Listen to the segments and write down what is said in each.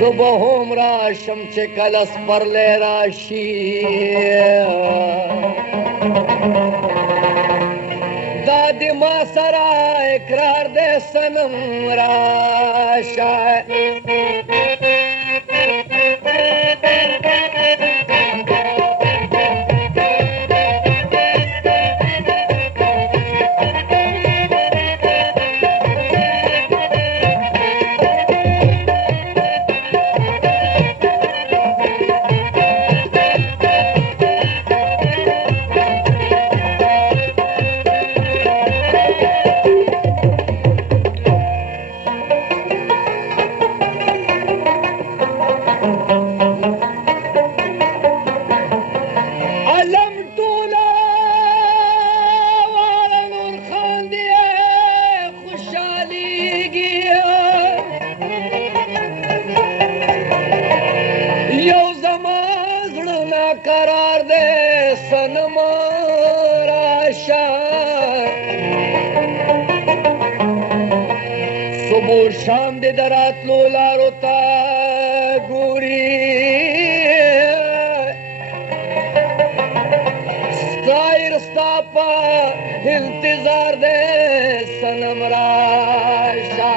زبهم راشم چې کله سپرلی راشي دا د ما سره اقرار دی صنم راشه قرار دے صنم راشه صبح شام دے دراتلو لارو تا ګوري ستایر ستا په انتظار دے صنم راشه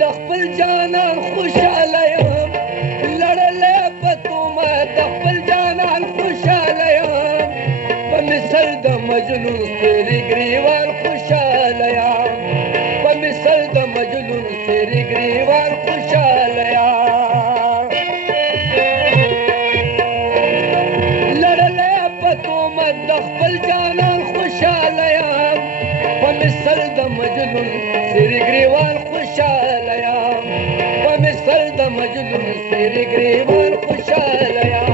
د خپل جانان خوشاله یم لړلې په تومه د خپل جانان خوشاله یم په مثل د مجنون سری ګریوان خوشاله یم په مثل د مجنون سری ګریوان خوشاله یم لړلې په تومه د خپل جانان خوشاله یم په مثل د مجنون سری ګریوان خوشاله یم په مثل د مجنون سری ګریوان خوشاله یم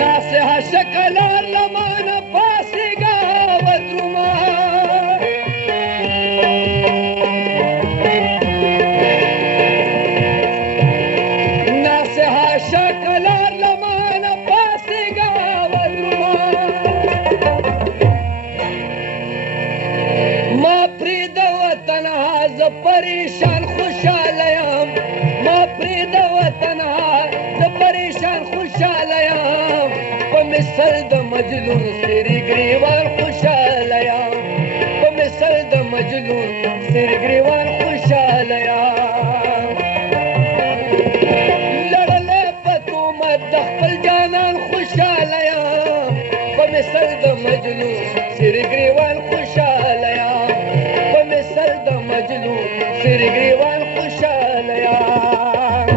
ناصحه شکلار لمانه پاسېږه ودرومه شکلار لمانه پاسېږه ودرومه ما پرېږده وطنها زه پریشان خوشاله یم ما پرېږده وطنها زه پریشان خوشاله یم په مثل د مجنون سری ګریوان خوشاله یم په مثل د مجنون سری ګریوان خوشاله یم د خپل جانان خوشاله یم په مثل د مجنون سری ګریوان خوشاله یم په مثل د مجنون سری ګریوان خوشاله یم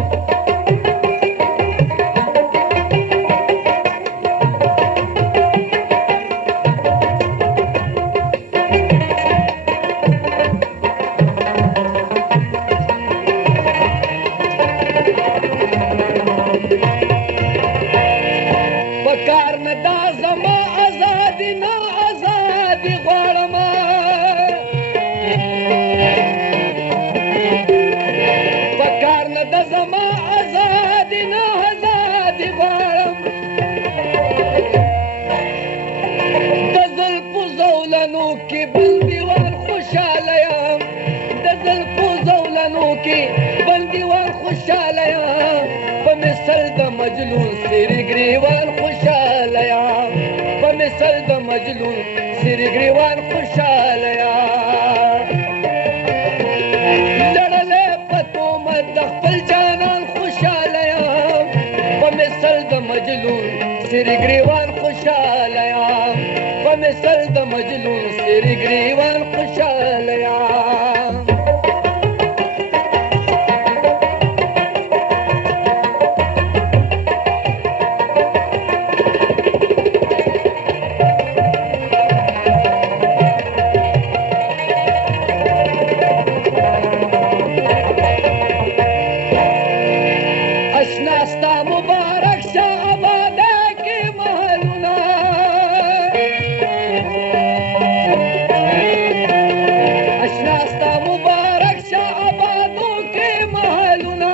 د زما ازادي نه ازادي غواړم د زلفو زولنو کې بندیوان خوشحاله یم د زلفو زولنو کې بندیوان خوشحاله یم په مثل د مجنون سری ګریوان خوشحاله یم په مثل د مجنون سری ګریوان خوشحاله یم لړلې په تومت د خپل جانان خوشحاله یم په مثل د مجنون سری ګریوان خوشحاله یم په مثل د مجنون سری ګریوان خوشحاله یم اشنا ستا مبارک شه آباده کې محلونه اشنا ستا مبارک شه آبادو کې محلونه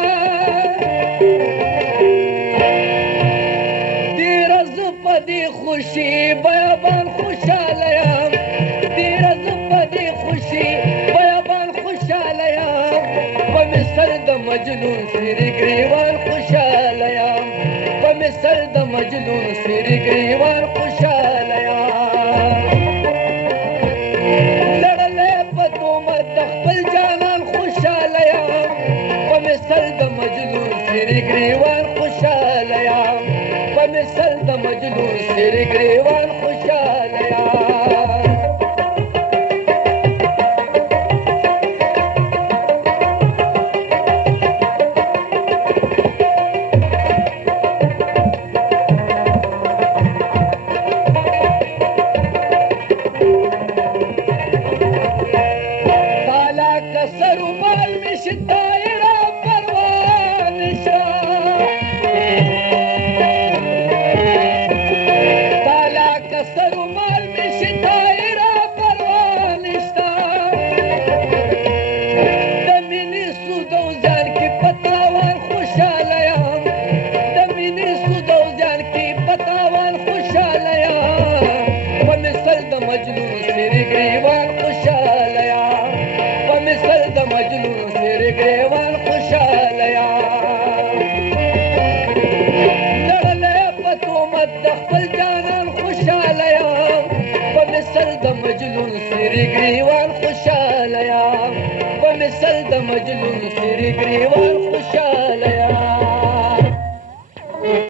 ډېر زه په دې خوشي بیابان خوشحاله یم ډېر زه په دې خوشي بیابان خوشحاله یم په مثل د مجنون سری ګریوان خوشحاله یم په مثل د مجنون سری ګریوان خوشحاله یم لړلې په تومت د خپل جانان خوشحاله یم په مثل د مجنون سری ګریوان خوشحاله یم په مثل د مجنون سری ګریوان